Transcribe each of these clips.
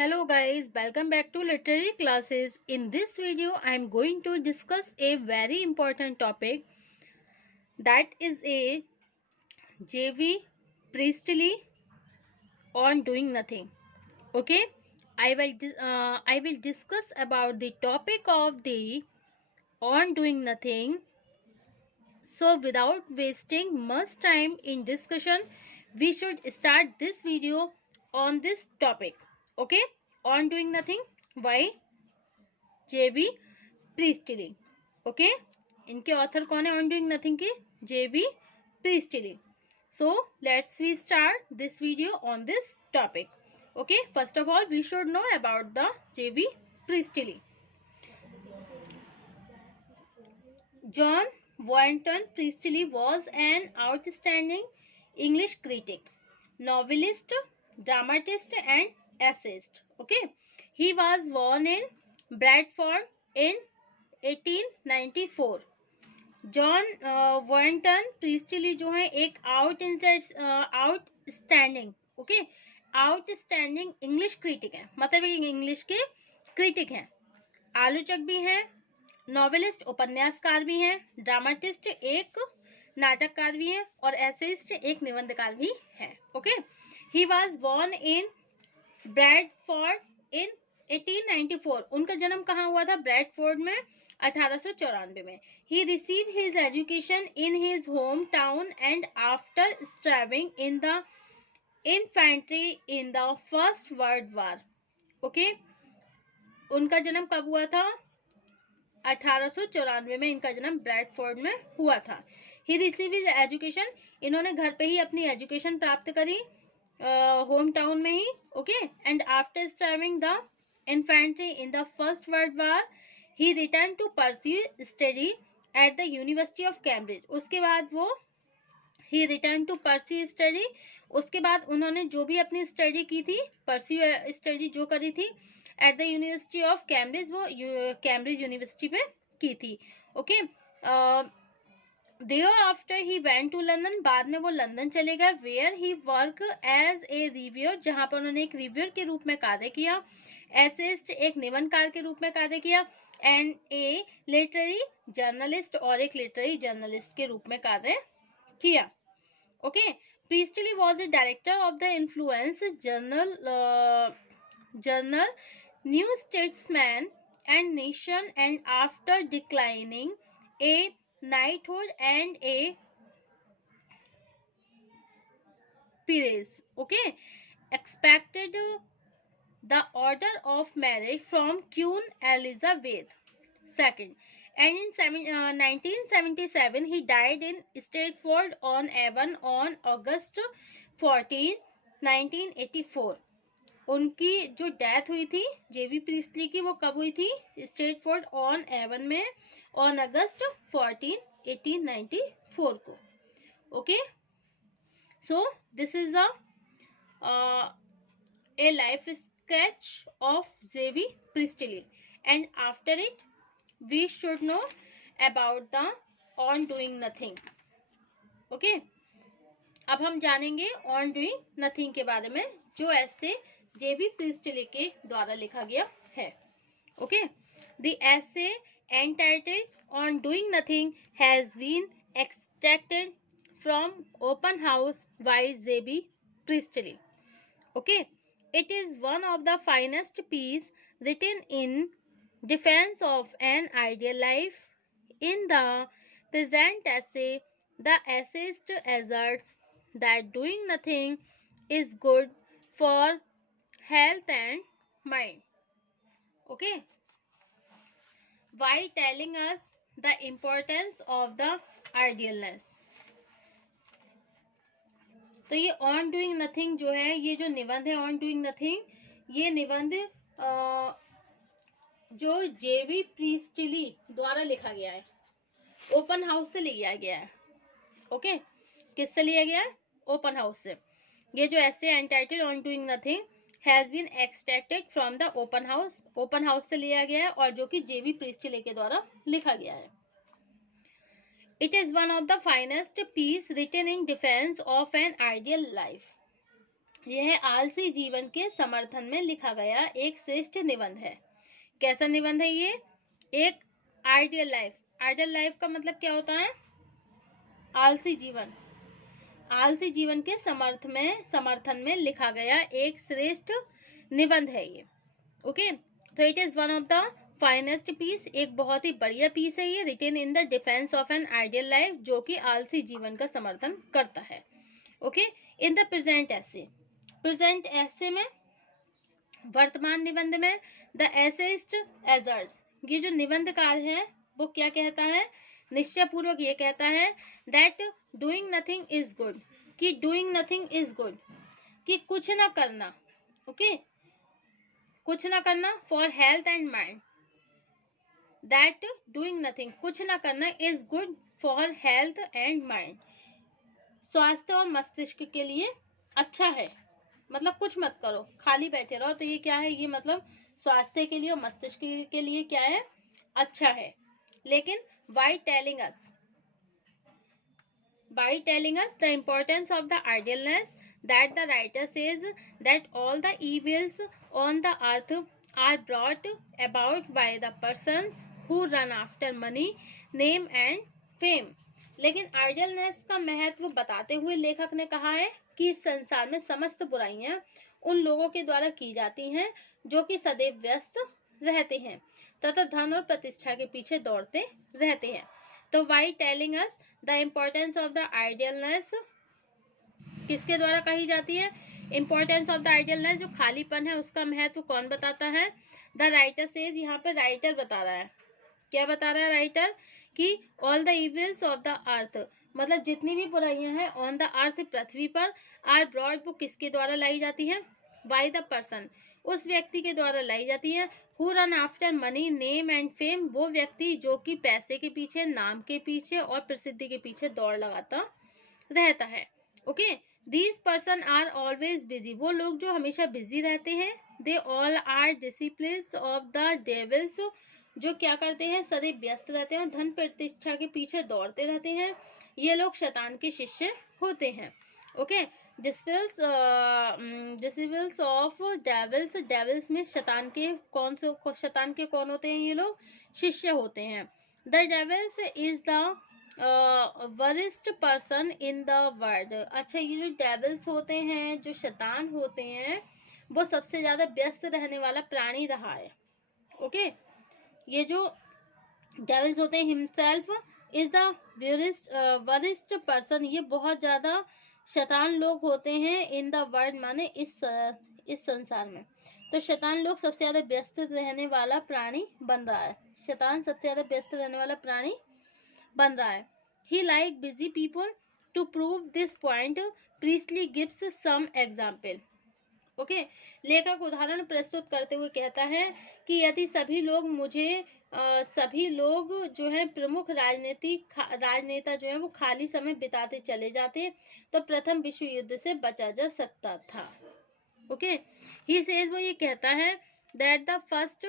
Hello guys, welcome back to literary classes. In this video I am going to discuss a very important topic, that is a J.V. Priestley on doing nothing. Okay, I will discuss about the topic of the on doing nothing. So without wasting much time in discussion, we should start this video on this topic. Okay, on doing nothing. Why? J.V. Priestley. Okay, इनके author कौन है on doing nothing के? J.V. Priestley. So let's we start this video on this topic. Okay, first of all we should know about the J.V. Priestley. John Warrington Priestley was an outstanding English critic, novelist, dramatist and essayist. Okay, he was born in Bradford in 1894. John Warrenton Priestley जो है एक outstanding English critic है, मतलब एक English के critic हैं, आलोचक भी हैं, नॉवेलिस्ट उपन्यासकार भी हैं, ड्रामाटिस्ट एक नाटककार भी हैं और एसेइस्ट एक निबंधकार भी हैं. Okay, he was born in Bradford in 1894. उनका जन्म कहाँ हुआ था? ब्रैडफोर्ड में 1894 में. He received his education in his hometown and after serving in the infantry in the First World War. Okay, उनका जन्म कब हुआ था? 1894 में इनका जन्म ब्रैडफोर्ड में हुआ था. He received his education, इन्होंने घर पे ही अपनी एजुकेशन प्राप्त करी, होम टाउन में ही. Okay, and after serving the infantry in the first world war he return to pursue study at the university of Cambridge. उसके बाद वो he return to pursue study, उसके बाद उन्होंने जो भी अपनी स्टडी की थी, परस्यू स्टडी जो करी थी at the university of Cambridge, वो कैम्ब्रिज यूनिवर्सिटी पे की थी. Okay, there after he went to London, बाद में वो लंदन चले गए. Where he work as a reviewer, जहां पर उन्होंने एक रिव्यूअर के रूप में कार्य किया, एसेइस्ट एक निबंधकार के रूप में कार्य किया, एंड ए लिटरेरी जर्नलिस्ट और एक लिटरेरी जर्नलिस्ट के रूप में कार्य किया. Okay, Priestley was a director of the influence journal new statesman and nation, and after declining a knighthood and a peerage. Okay, expected the order of marriage from Queen Elizabeth II, and in 1977 he died in Stratford-on-Avon on August 14, 1984. उनकी जो death हुई थी जेवी priestly की, वो कब हुई थी? स्ट्रेटफोर्ड ऑन एवन में ऑन अगस्त 14, 1894 को. Okay, so this is a life sketch of J.V. Priestley, and after it we should know about the on doing nothing. Okay, अब हम जानेंगे on doing nothing के बारे में, जो ऐसे J.V. Priestley के द्वारा लिखा गया है. Okay, the essay entitled on doing nothing has been extracted from Open House by J.V. Priestley. Okay, it is one of the finest piece written in defense of an ideal life. In the present essay, the essayist asserts that doing nothing is good for health and mind. Okay, while telling us the importance of the idealness. तो ये on doing nothing जो है, ये जो निबंध है on doing nothing, ये निबंध जो जेवी प्रीस्टली द्वारा लिखा गया है, ओपन हाउस से लिया गया है. ओके, किससे लिया गया है? ओपन हाउस से. ये जो ऐसे entitled on doing nothing has been extracted from the open house, open house से लिया गया है और जो कि जेवी प्रीस्टली के द्वारा लिखा गया है. It is one of the finest piece written in defense of an ideal life. यह आलसी जीवन के समर्थन में लिखा गया एक श्रेष्ठ निबंध है। कैसा निबंध है ये? एक आइडियल लाइफ। आइडियल लाइफ का मतलब क्या होता है? आलसी जीवन। आलसी जीवन के समर्थन में लिखा गया एक श्रेष्ठ निबंध है ये। ओके, तो it is one of the finest piece, एक बहुत ही बढ़िया पीस है ये, written in the defence of an ideal life, जो कि आलसी जीवन का समर्थन करता है। ओके, इन द प्रेजेंट ऐसे में, वर्तमान निबंध में, द एसेइस्ट एजर्ट्स, ये जो निबंधकार है वो क्या कहता है? निश्चय पूर्वक ये कहता है that doing nothing is good, कि डूइंग नथिंग इज गुड, कि कुछ ना करना। ओके, कुछ ना करना for health and mind, that doing nothing, कुछ ना करना is good for health and mind, स्वास्थ्य और मस्तिष्क के लिए अच्छा है। मतलब कुछ मत करो, खाली बैठे रहो, तो ये क्या है? ये मतलब स्वास्थ्य के लिए और मस्तिष्क के लिए क्या है? अच्छा है। लेकिन by telling us the importance of the idealness, that the writer says that all the evils on the earth are brought about by the persons who run after money, name and fame. लेकिन आइडियलनेस का महत्व बताते हुए लेखक ने कहा है कि इस संसार में समस्त बुराइयां उन लोगों के द्वारा की जाती हैं जो कि सदैव व्यस्त रहते हैं तथा धन और प्रतिष्ठा के पीछे दौड़ते रहते हैं। तो why telling us the importance of the idealness किसके द्वारा कही जाती है? इम्पोर्टेंस ऑफ द आइडियलनेस, जो खालीपन है उसका महत्व कौन बताता है? द राइटर सेज, यहाँ पे राइटर बता रहा है। क्या बता रहा है राइटर? कि all the evils of the earth, मतलब जितनी भी बुराइयां हैं ऑन द अर्थ, पृथ्वी पर, आर ब्रॉड, वो किसके द्वारा लाई जाती है? बाय द पर्सन, उस व्यक्ति के द्वारा लाई जाती है। Who run after money, name and fame, वो व्यक्ति जो कि पैसे के पीछे, नाम के पीछे और प्रसिद्धि के पीछे दौड़ लगाता रहता है। Okay, these person are always busy, वो लोग जो हमेशा बिजी रहते हैं। They all are disciplines of the devils, जो क्या करते हैं? सदैव व्यस्त रहते हैं, धन प्रतिष्ठा के पीछे दौड़ते रहते हैं। ये लोग शैतान के शिष्य होते हैं। Okay, disciples of devils, devils में शैतान के कौन होते हैं? ये लोग शिष्य होते हैं। The devils is the worst person in the world. अच्छा, ये जो डेविल्स होते हैं, जो शैतान होते हैं, वो सबसे ज्यादा व्यस्त रहने वाला प्राणी रहा है। ओके, ये जो डेविल्स होते हैं, himself is the worst person, ये बहुत ज्यादा शैतान लोग होते हैं। इन द वर्ल्ड माने इस संसार में। तो शैतान लोग सबसे ज्यादा व्यस्त रहने वाला प्राणी बन रहा है। शैतान सबसे ज्यादा व्यस्त रहने वाला प्राणी बन रहा है। He like busy people. To prove this point, Priestley gives some example. Okay, लेखक उदाहरण प्रस्तुत करते हुए कहता है कि यदि सभी लोग जो है प्रमुख राजनेता जो है वो खाली समय बिताते चले जाते तो प्रथम विश्व युद्ध से बचा जा सकता था। ओके, ही सेज, वो ये कहता है that the first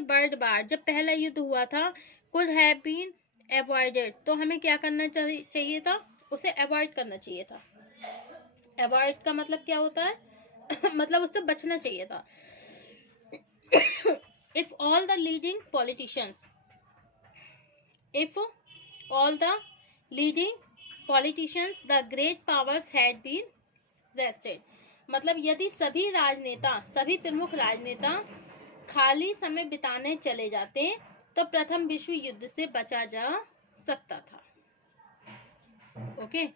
world war, जब पहला युद्ध हुआ था, कुड हैव बीन अवॉइडेड, तो हमें क्या करना चाहिए था? उसे अवॉइड करना चाहिए था। अवॉइड का मतलब क्या होता है? मतलब उससे बचना चाहिए था। if all the leading politicians the great powers had been rested, मतलब यदि सभी प्रमुख राजनेता खाली समय बिताने चले जाते तो प्रथम विश्व युद्ध से बचा जा सकता था। ओके,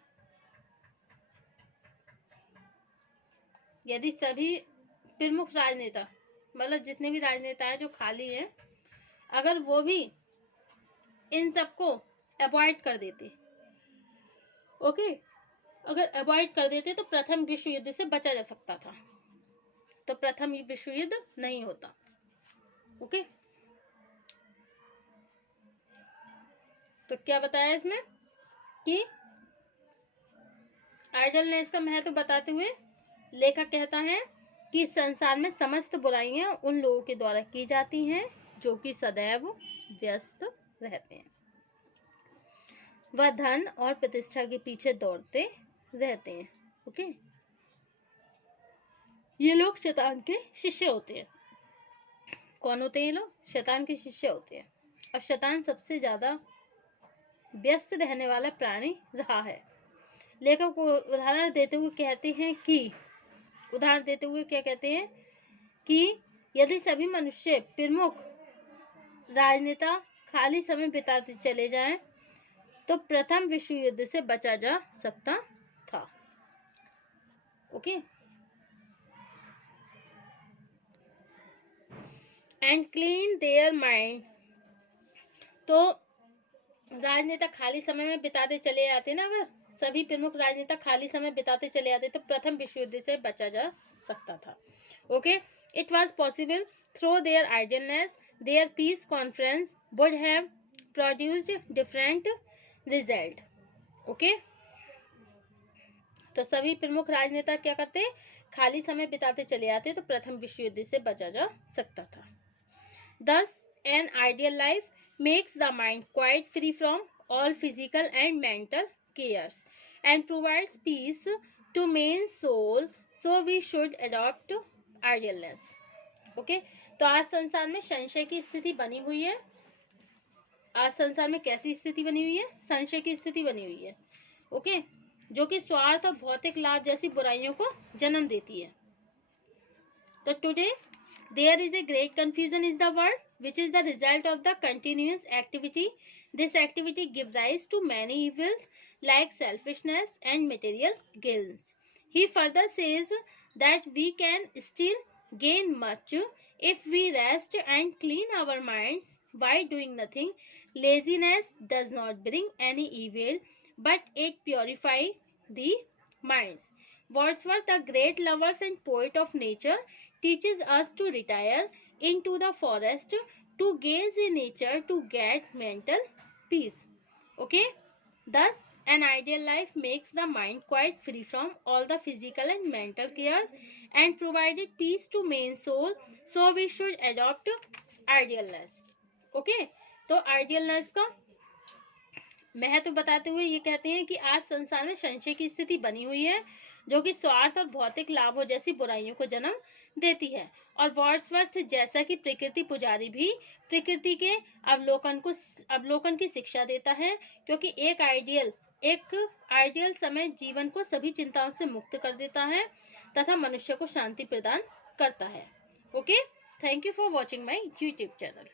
यदि सभी प्रमुख राजनेता, मतलब जितने भी राजनेता हैं जो खाली हैं, अगर वो भी इन सबको अवॉइड कर देते, ओके, अगर अवॉइड कर देते तो प्रथम विश्व युद्ध से बचा जा सकता था, तो प्रथम विश्व युद्ध नहीं होता। ओके, तो क्या बताया इसमें कि आइडलनेस का महत्व बताते हुए लेखक कहता है कि संसार में समस्त बुराइयां उन लोगों के द्वारा की जाती हैं जो कि सदैव व्यस्त रहते हैं, वह धन और प्रतिष्ठा के पीछे दौड़ते रहते हैं। ओके, ये लोग शैतान के शिष्य होते हैं। कौन होते हैं ये लोग? शैतान के शिष्य होते हैं। और शैतान सबसे ज्यादा व्यस्त रहने वाला प्राणी रहा है। लेखक को उदाहरण देते हुए क्या कहते हैं कि यदि सभी मनुष्य प्रमुख राजनेता खाली समय बिताते चले जाएं तो प्रथम विश्व युद्ध से बचा जा सकता था। Okay. And clean their mind, तो राजनेता खाली समय में बिताते चले आते ना, अगर सभी प्रमुख राजनेता खाली समय बिताते चले आते तो प्रथम विश्व युद्ध से बचा जा सकता था। Okay, it was possible through their idealness, their peace conference would have produced different result. Okay, तो सभी प्रमुख राजनेता क्या करते? खाली समय बिताते चले आते तो प्रथम विश्व युद्ध से बचा जा सकता था। Thus, an ideal life makes the mind quite free from all physical and mental cares and provides peace to man's soul. So we should adopt idealness. Okay? तो आज संसार में संशय की स्थिति बनी हुई है। आज संसार में कैसी स्थिति बनी हुई है? संशय की स्थिति बनी हुई है। ओके, जो कि स्वार्थ और भौतिक लाभ जैसी बुराइयों को जन्म देती है। तो today there is a great confusion in the world, which is the result of the continuous activity. This activity gives rise to many evils like selfishness and material gains. He further says that we can still gain much if we rest and clean our minds by doing nothing. Laziness does not bring any evil, but it purifies the minds. Wordsworth, the great lover and poet of nature, teaches us to retire into the forest to gaze in nature to get mental peace. Okay, thus an ideal life makes the mind quite free from all the physical and mental cares and provided peace to man's soul. So we should adopt idealness. Okay, तो idealness का महत्व बताते हुए ये कहते हैं कि आज संसार में संशय की स्थिति बनी हुई है, जो कि स्वार्थ और भौतिक लाभों जैसी बुराइयों को जन्म देती है। और वर्ड्सवर्थ जैसा कि प्रकृति पुजारी भी प्रकृति के अवलोकन की शिक्षा देता है, क्योंकि एक आइडियल समय जीवन को सभी चिंताओं से मुक्त कर देता है तथा मनुष्य को शांति प्रदान करता है। Okay, thank you for watching my YouTube channel.